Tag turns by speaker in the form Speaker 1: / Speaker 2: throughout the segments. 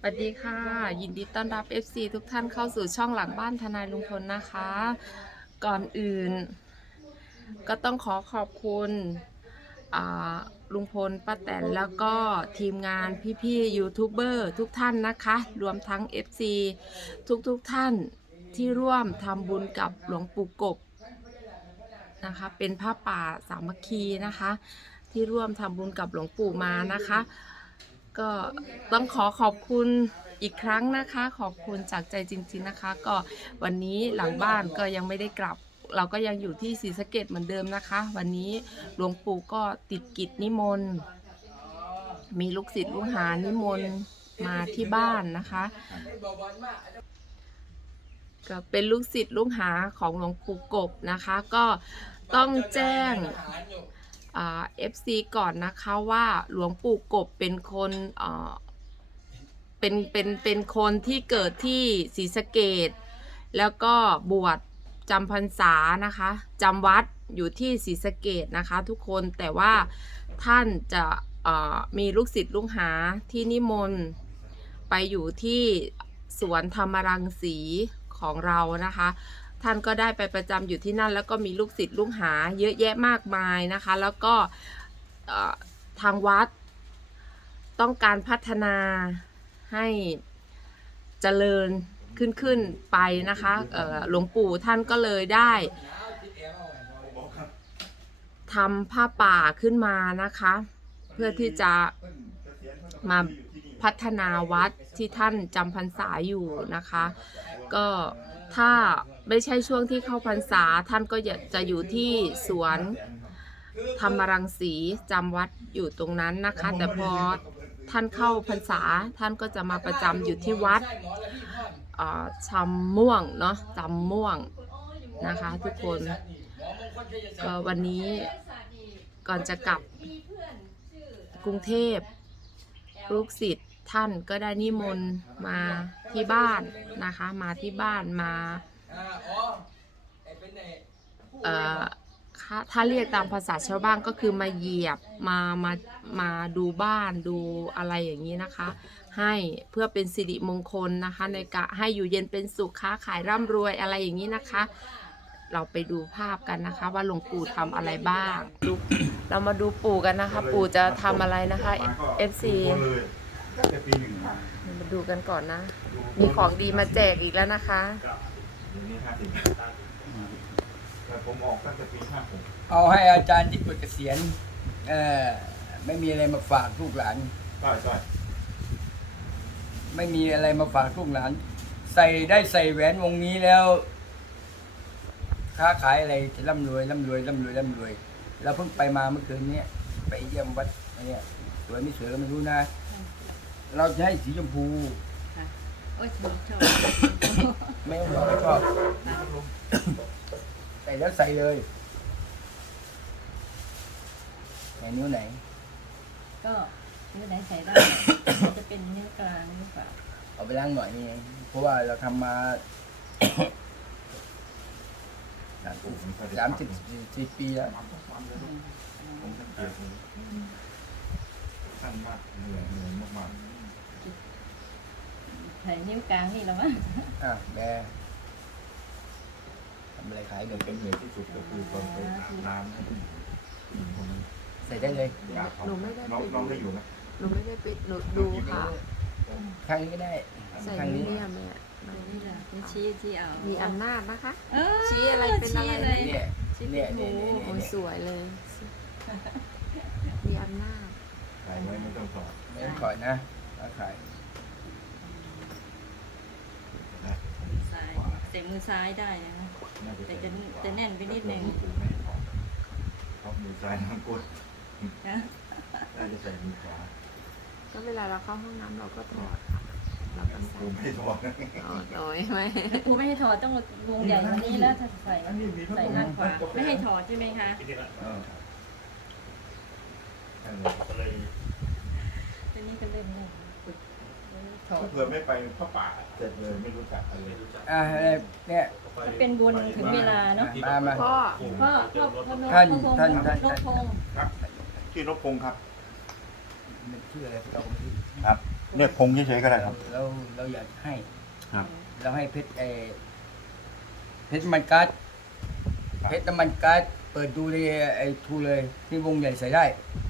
Speaker 1: สวัสดีค่ะ ยินดีต้อนรับ FC ทุกท่านเข้าสู่ช่องหลังบ้านทนายลุงพลนะคะ ก่อนอื่น ก็ต้องขอขอบคุณลุงพลป้าแตนแล้วก็ทีมงานพี่ๆยูทูบเบอร์ทุกท่านนะคะ รวมทั้ง FC ทุกๆทท่านที่ร่วมทำบุญกับหลวงปู่กบนะคะเป็นผ้าป่าสามัคคีนะคะ ที่ร่วมทำบุญกับหลวงปู่มานะคะ ก็ต้องขอขอบคุณอีกครั้งนะคะ ขอบคุณจากใจจริง ๆนะคะ ก็วันนี้หลังบ้านก็ยังไม่ได้กลับ เราก็ยังอยู่ที่ศรีสะเกดเหมือนเดิมนะคะ วันนี้หลวงปู่ก็ติดกิจนิมนต์มีลูกศิษย์ลูกหานิมนต์มาที่บ้านนะคะ ก็เป็นลูกศิษย์ลูกหาของหลวงปู่กบนะคะ ก็ต้องแจ้ง เอฟซีก่อนนะคะว่าหลวงปู่กบเป็นคนเป็นเป็นเป็นคนที่เกิดที่ศรีสะเกดแล้วก็บวชจำพรรษานะคะจำวัดอยู่ที่ศรีสะเกดนะคะทุกคนแต่ว่าท่านจะมีลูกศิษย์ลูกหาที่นิมนต์ไปอยู่ที่สวนธรรมรังสีของเรานะคะ ท่านก็ได้ไปประจำอยู่ที่นั่น แล้วก็มีลูกศิษย์ลูกหาเยอะแยะมากมายนะคะ แล้วก็ทางวัดต้องการพัฒนาให้เจริญขึ้นขึ้นไปนะคะหลวงปู่ท่านก็เลยได้ทำผ้าป่าขึ้นมานะคะ เพื่อที่จะมาพัฒนาวัดที่ท่านจำพรรษาอยู่นะคะ ก็ถ้า ไม่ใช่ช่วงที่เข้าพรรษาท่านก็จะอยู่ที่สวนธรรมรังสีจำวัดอยู่ตรงนั้นนะคะ แต่พอท่านเข้าพรรษาท่านก็จะมาประจำอยู่ที่วัดชำม่วงเนาะจำม่วงนะคะทุกคนก็วันนี้ก่อนจะกลับกรุงเทพลูกศิษย์ท่านก็ได้นิมนต์มาที่บ้านนะคะ มาที่บ้านมา เอ่อถ้าถ้าเรียกตามภาษาชาวบ้านก็คือมาเหยียบมามามาดูบ้านดูอะไรอย่างนี้นะคะ ให้เพื่อเป็นสิริมงคลนะคะ ในกะให้อยู่เย็นเป็นสุขค้าขายร่ำรวยอะไรอย่างนี้นะคะ เราไปดูภาพกันนะคะ ว่าหลวงปู่ทำอะไรบ้างดูเรามาดูปู่กันนะคะ ปู่จะทำอะไรนะคะ FC
Speaker 2: ตั้งแต่ปีหนึ่งมา
Speaker 1: มาดูกันก่อนนะ มีของดีมาแจกอีกแล้วนะคะ
Speaker 2: อยู่นี่ห้าสิบแต่ผมออกตั้งแต่ปีห้าหก
Speaker 3: เอาให้อาจารย์ที่ปลดเกษียณเออไม่มีอะไรมาฝากลูกหลาน
Speaker 2: ใช่ใช่
Speaker 3: ไม่มีอะไรมาฝากลูกหลาน ใส่ได้ใส่แหวนวงนี้แล้ว ค้าขายอะไรจะร่ำรวยร่ำรวยร่ำรวยร่ำรวยเราเพิ่งไปมาเมื่อคืนเนี้ยไปเยี่ยมวัดเนี่ยสวยไม่สวยก็ไม่รู้นะ เราจะให้สีชมพู
Speaker 4: โอ้ยชอบ
Speaker 3: กว่าชอบใส่แล้วใส่เลยใส่นิ้วไหน
Speaker 4: ก็นิ้วไหนใส่ได้ จะเป็นนิ้วกลางนิ้วเปล่า
Speaker 3: เอาไปล้างหน่อยนี่เองเพราะว่าเราทำมา สามสิบสามสิบสี่ปีแล้ว
Speaker 2: ผมสังเกตเลยท่านมากเหนื่อยเหนื่อยมาก
Speaker 4: ใส่นิ้วกลางนี่แล้วมั้ง
Speaker 3: อะแบร์ทำ อะไรขาย
Speaker 2: ๆ
Speaker 3: เงิ
Speaker 2: แต่
Speaker 3: น
Speaker 2: เป็นเหนื่อยที่สุดก็คือตอนไปอาบน้ำนะผมมัน
Speaker 3: ใส่ได้เลย
Speaker 2: อยากเขา
Speaker 1: หนูไม่ได้
Speaker 2: น้อง
Speaker 1: ไปดู
Speaker 2: น้องได้อยู่นะ
Speaker 1: หนูไม่ได้ปิดหนูดูค่ะ
Speaker 3: ข้างนี้ก็ได้
Speaker 1: ใส่
Speaker 3: ข้างนี้
Speaker 1: เนี่ยแม่
Speaker 4: นี่แหละนี่ชี้ที่เอา
Speaker 1: มีอำนาจนะคะ
Speaker 4: เออ
Speaker 1: ชี้อะไรเป็นอะไร
Speaker 4: ชี้เลย
Speaker 3: เนี่ยเนี่ยเนี่ยเนี่ย
Speaker 1: โอ้ย
Speaker 3: เนี่ย
Speaker 1: สวยเลย มีอำนาจ
Speaker 2: ขายไว้ไม่ต้องต่อ
Speaker 3: ไม่ต้องก่อนนะเอาขาย
Speaker 2: นะ
Speaker 4: ซ้ายเสียมือซ้ายได้นะ
Speaker 2: น่าจะ
Speaker 4: แต่จะจะแน่นไปนิดนึง
Speaker 2: เขามือซ้ายน้ำกด
Speaker 4: นะ
Speaker 2: น่าจะใส่มือขวา
Speaker 1: ก็เวลาเราเข้าห้องน้ำเราก็ถอดค่ะเราก็ใส่
Speaker 2: ผมไม่ถอด
Speaker 1: อ๋อน้อยไหม
Speaker 4: ครูไม่ให้ถอดต้องวงใหญ่กว่านี้แล้วถ้าใส่ใส่ด้านขวาไม่ให้ถอดใช่ไหมคะ
Speaker 2: เออนั่นแหละ
Speaker 4: ทีนี้ก็เล่นเลย ถอด
Speaker 2: ถ้าเผื่อไม่ไปพระป่าเสร็จเลยไม่รู้จักอะไร
Speaker 3: อะเนี่ย
Speaker 4: ก็เป็นบุญถึงเวลาเนาะ
Speaker 3: มามา
Speaker 1: พ่อ
Speaker 4: พ่อพ่อพ่อ
Speaker 3: ท่าน
Speaker 4: พ่อพงษ์
Speaker 3: ท่านท่าน
Speaker 4: พ่อพงษ์
Speaker 2: ครับชื่อนพพงศ์ครับ
Speaker 3: นมันชื่ออะไรเราก็ไม่รู้
Speaker 2: ครับเรียกพงเฉยๆก็ได้ครับ
Speaker 3: เราเราอยากให้
Speaker 2: ครับ
Speaker 3: เราให้เพชรเออเพชรมันกัดเพชรน้ำมันกัดเปิดดูเลยไอ้ทูเลยนี่วงใหญ่ใส่ได้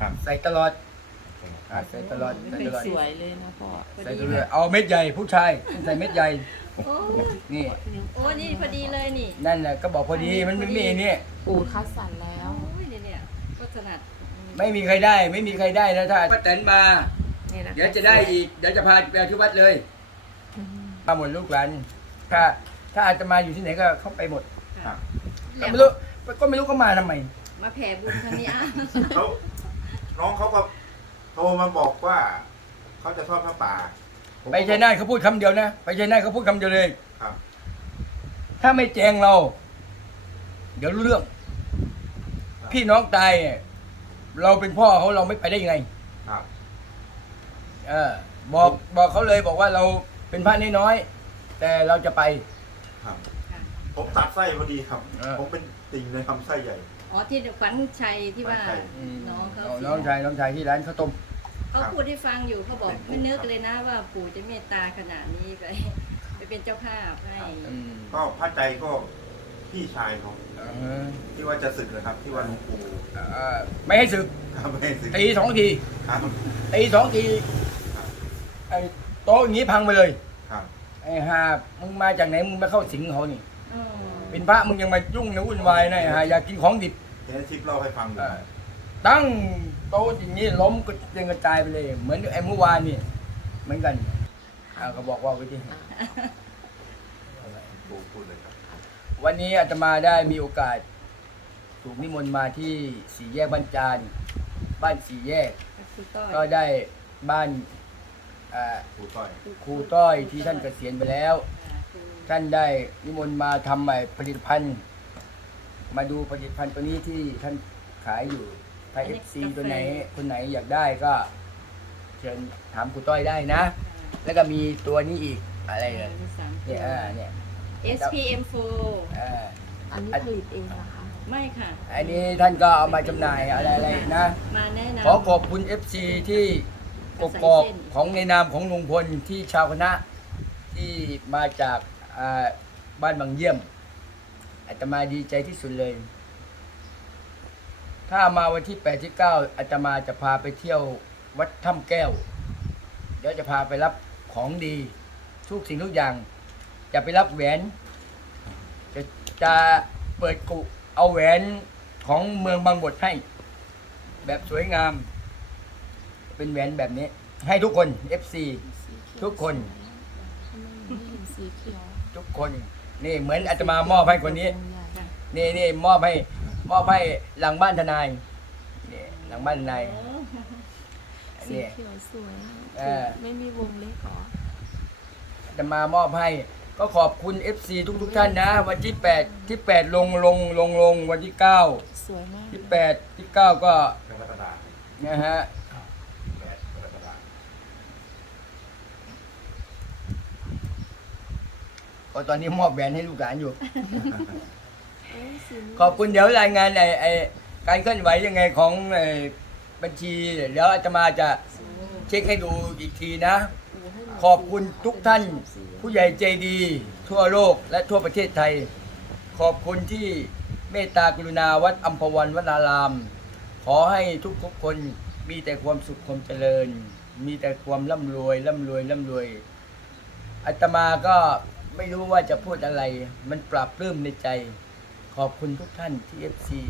Speaker 2: ครับ
Speaker 3: ใส่ตลอด อ่าใส่ตลอดใส่ตลอด
Speaker 1: สวยเลยนะพ่อ
Speaker 4: พอ
Speaker 3: ใส่
Speaker 4: ดี
Speaker 3: ตลอดเอาเม็ดใหญ่ผู้ชายใส่เม็ดใหญ่
Speaker 4: โอ้
Speaker 3: นี่
Speaker 4: โอ้นี่พอดีเลยนี่
Speaker 3: นั่นแหละก็บอกพอดีมันไม่มีนี่
Speaker 1: ปู่คัดสรรแล้ว
Speaker 4: โอ้ยเนี่ยเนี่ยก็ถนัด
Speaker 3: ไม่มีใครได้ ไม่มีใครได้แล้วถ้าป้าแตนมา
Speaker 1: นี่นะคะ
Speaker 3: เดี๋ยวจะได้อีกเดี๋ยวจะพาไปที่วัดเลย
Speaker 1: อืม
Speaker 3: มาหมดลูกหลานถ้าถ้าอาจจะมาอยู่ที่ไหนก็เข้าไปหมด
Speaker 2: ครับ
Speaker 3: ก็ไม่รู้ก็ไม่รู้เขามาทำไม
Speaker 4: มาแผ่บุญครั้งนี้อะ
Speaker 2: เขาน้องเขาก็ โทรมาบอกว่าเขาจะทอดผ้าป่าผม
Speaker 3: ไปชัยนาทเขาพูดคำเดียวนะไปชัยนาทเขาพูดคำเดียวเลย
Speaker 2: ครับ
Speaker 3: ถ้าไม่แจงเรา เดี๋ยวรู้เรื่องพี่น้องตายเนี่ยเราเป็นพ่อเขาเราไม่ไปได้ยังไง
Speaker 2: ครับ
Speaker 3: เออบอกบอกเขาเลยบอกว่าเราเป็นพระน้อยๆแต่เราจะไป
Speaker 2: ครับ
Speaker 4: ค่ะ
Speaker 2: ผมตัดไส้พอดีครับ
Speaker 3: เออ
Speaker 2: ผมเป็นติ่งเลยทำไส้ใหญ่
Speaker 4: อ๋อที่ขวัญชัยที่ว่า
Speaker 2: ขวัญชัย
Speaker 4: น้องเขา
Speaker 3: น้องชายน้องชายที่ร้านข้าวต้ม
Speaker 4: เขาพูดให้ฟังอยู่เขาบอกไม่นึกเลยนะว่าปู่จะเมตตาขนาดนี้ไปไปเป็นเจ้าภาพให้
Speaker 3: อืม
Speaker 2: ก็พระใจก็พี่ชายเขา
Speaker 3: เออ
Speaker 2: ที่ว่าจะศึกนะครับ ที่ว่าหลวงปู่
Speaker 3: เอ่อไม่ให้ศึก
Speaker 2: ครับไม่ให้ศึก
Speaker 3: ตีสองที
Speaker 2: ครับ
Speaker 3: ตีสองที
Speaker 2: ครับ
Speaker 3: ไอ้โต๊ะอย่างนี้พังไปเลย
Speaker 2: ครับ
Speaker 3: ไอ้ห่ามึงมาจากไหนมึงมาเข้าสิงเขานี่
Speaker 4: อ๋อ
Speaker 3: เป็นพระมึงยังมายุ่งนะวุ่นวายนะไอ้ห่าอยากกินของดิบ
Speaker 2: เทนทิปเล่าให้ฟังอยู่
Speaker 3: เออ ตั้งโต๊ะอย่างนี้ล้มก็ยังกระจายไปเลย เหมือนไอ้เมื่อวานนี่เหมือนกันอ่าก็บอกว่าไปที่
Speaker 2: ปู่พูดเลยครับ
Speaker 3: วันนี้อาตมาได้มีโอกาส ถูกนิมนต์มาที่สี่แยกบ้านจาน บ้านสี่แยก
Speaker 4: คือต้อย
Speaker 3: ก็ได้บ้านอ่า
Speaker 2: ปู่ต้อย
Speaker 3: ครูต้อยที่ท่านเกษียณไปแล้ว
Speaker 4: อ่าคือ
Speaker 3: ท่านได้นิมนต์มาทำใหม่ผลิตภัณฑ์ มาดูผลิตภัณฑ์ตัวนี้ที่ท่านขายอยู่ ถ้าเอฟซีตัวไหนคนไหนอยากได้ก็ เชิญถามครูต้อยได้นะ แล้วก็มีตัวนี้อีกอะไร
Speaker 4: อ่า
Speaker 3: เนี่ย
Speaker 4: มีสามตัว
Speaker 3: เนี่ยอ่าเนี่ย
Speaker 4: SPM4
Speaker 3: อ่า
Speaker 1: อันนี้ผลิตเองนะคะ
Speaker 4: ไม่ค่ะ
Speaker 3: อันนี้ท่านก็เอามาจำหน่ายอะไรอะไรนะ
Speaker 4: มาแนะนำ
Speaker 3: ขอขอบคุณ FC ที่กกอกของในนามของลุงพลที่ชาวคณะที่มาจากอ่าบ้านบางเยี่ยมอาตมาดีใจที่สุดเลย ถ้ามาวันที่8ที่9อาตมาจะพาไปเที่ยววัดถ้ำแก้ว เดี๋ยวจะพาไปรับของดี ทุกสิ่งทุกอย่าง จะไปรับแหวน จะจะเปิดกุเอาแหวนของเมืองบางบทให้ แบบสวยงาม เป็นแหวนแบบนี้ ให้ทุกคน FC ทุกคน
Speaker 1: ทำไมหนูไม่เห็นสีเขียว
Speaker 3: ทุกคน นี่เหมือนอาตมามอบให้คนนี้
Speaker 4: ค่ะ
Speaker 3: นี่นี่มอบให้ มอบให้หลังบ้านทนายนี่หลังบ้านทนาย
Speaker 4: โอ้
Speaker 1: สี
Speaker 3: นี่
Speaker 1: เขียวสวยอะ
Speaker 3: เออ
Speaker 1: ไม่มีวงเล็กเหรอ
Speaker 3: อาตมามอบให้ ก็ขอบคุณ FC ทุกทุกๆท่านนะ วันที่ 8 ที่ 8 ลงลงลงลงวันที่ 9
Speaker 1: สวยมาก
Speaker 3: ที่ 8 ที่ 9 ก็
Speaker 2: กรกฎาคม
Speaker 3: นะฮะ
Speaker 2: แปดกรกฎาคม
Speaker 3: ก็ตอนนี้มอบแหวนให้ลูกหลานอยู่
Speaker 1: เอ้ยสีนี้
Speaker 3: ขอบคุณเดี๋ยวรายงานไอ้ไอ้การเคลื่อนไหวยังไงของไอ้บัญชีเดี๋ยวอาตมาจะเช็คให้ดูอีกทีนะ
Speaker 1: ปู่ให้หนู
Speaker 3: ขอบคุณทุกท่าน
Speaker 1: สี
Speaker 3: ผู้ใหญ่ใจดี ทั่วโลกและทั่วประเทศไทย ขอบคุณที่เมตตากรุณาวัดอัมพวันวนาราม ขอให้ทุกทุกๆคนมีแต่ความสุขความเจริญ มีแต่ความร่ำรวยร่ำรวยร่ำรวยอาตมาก็ไม่รู้ว่าจะพูดอะไร มันปรับปลื้มในใจ ขอบคุณทุกท่านที่เอฟซี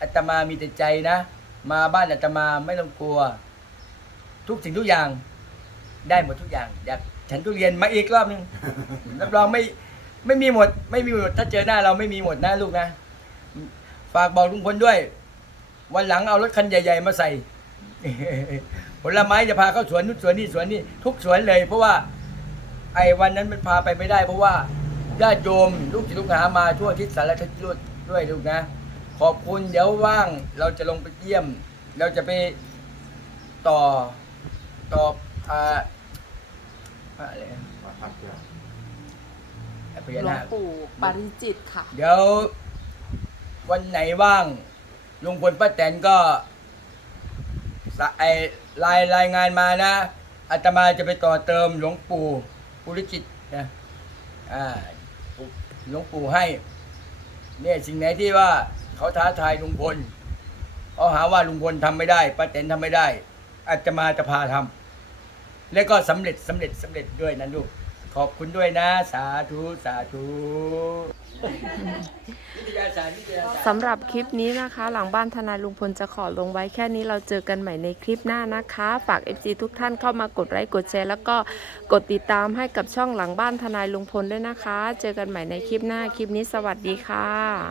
Speaker 3: อาตมามีแต่ใจนะ มาบ้านอาตมาไม่ต้องกลัว ทุกสิ่งทุกอย่าง ได้หมดทุกอย่าง อยากฉันทุเรียนมาอีกรอบหนึง รับรองไม่ไม่มีหมด ไม่มีหมด ถ้าเจอหน้าเราไม่มีหมดนะลูกนะ ฝากบอกลุงพลด้วย วันหลังเอารถคันใหญ่ ๆ มาใส่ผลไม้จะพาเข้าสวนนู้นสวนนี้สวนนี้ทุกสวนเลย เพราะว่าไอ้วันนั้นมันพาไปไม่ได้เพราะว่า ญาติโยมลูกศิษย์ลูกหามาทั่วทิศสารทิศด้วยลูกนะ ขอบคุณเดี๋ยวว่างเราจะลงไปเยี่ยม เราจะไปต่อต่ออ่าอะไรนะ
Speaker 2: มาทับเดียว
Speaker 3: พ
Speaker 1: ห
Speaker 3: ญา
Speaker 1: ลว
Speaker 3: นางค
Speaker 1: ปู่ปาริจิตค่ะ
Speaker 3: เดี๋ยว วันไหนว่างลุงพลป้าแตนก็สะไอรายรายงานมานะอาตมาจะไปต่อเติมหลวงปู่ปุริจิตนะอ่า หลวงปู่ให้เนี่ยสิ่งไหนที่ว่าเขาท้าทายลุงพลเขาหาว่าลุงพลทำไม่ได้ป้าแตนทำไม่ได้ อาตมาจะพาทำแล้วก็สำเร็จสำเร็จสำเร็จด้วยนะลูกขอบคุณด้วยนะ สาธุ สาธุ สตร์วิทยาศาสตร์
Speaker 1: สำหรับคลิปนี้นะคะ หลังบ้านทนายลุงพลจะขอลงไว้แค่นี้เราเจอกันใหม่ในคลิปหน้านะคะ ฝาก FC ทุกท่านเข้ามากดไลค์กดแชร์ แล้วก็กดติดตามให้กับช่องหลังบ้านทนายลุงพลด้วยนะคะ เจอกันใหม่ในคลิปหน้าคลิปนี้สวัสดีค่ะ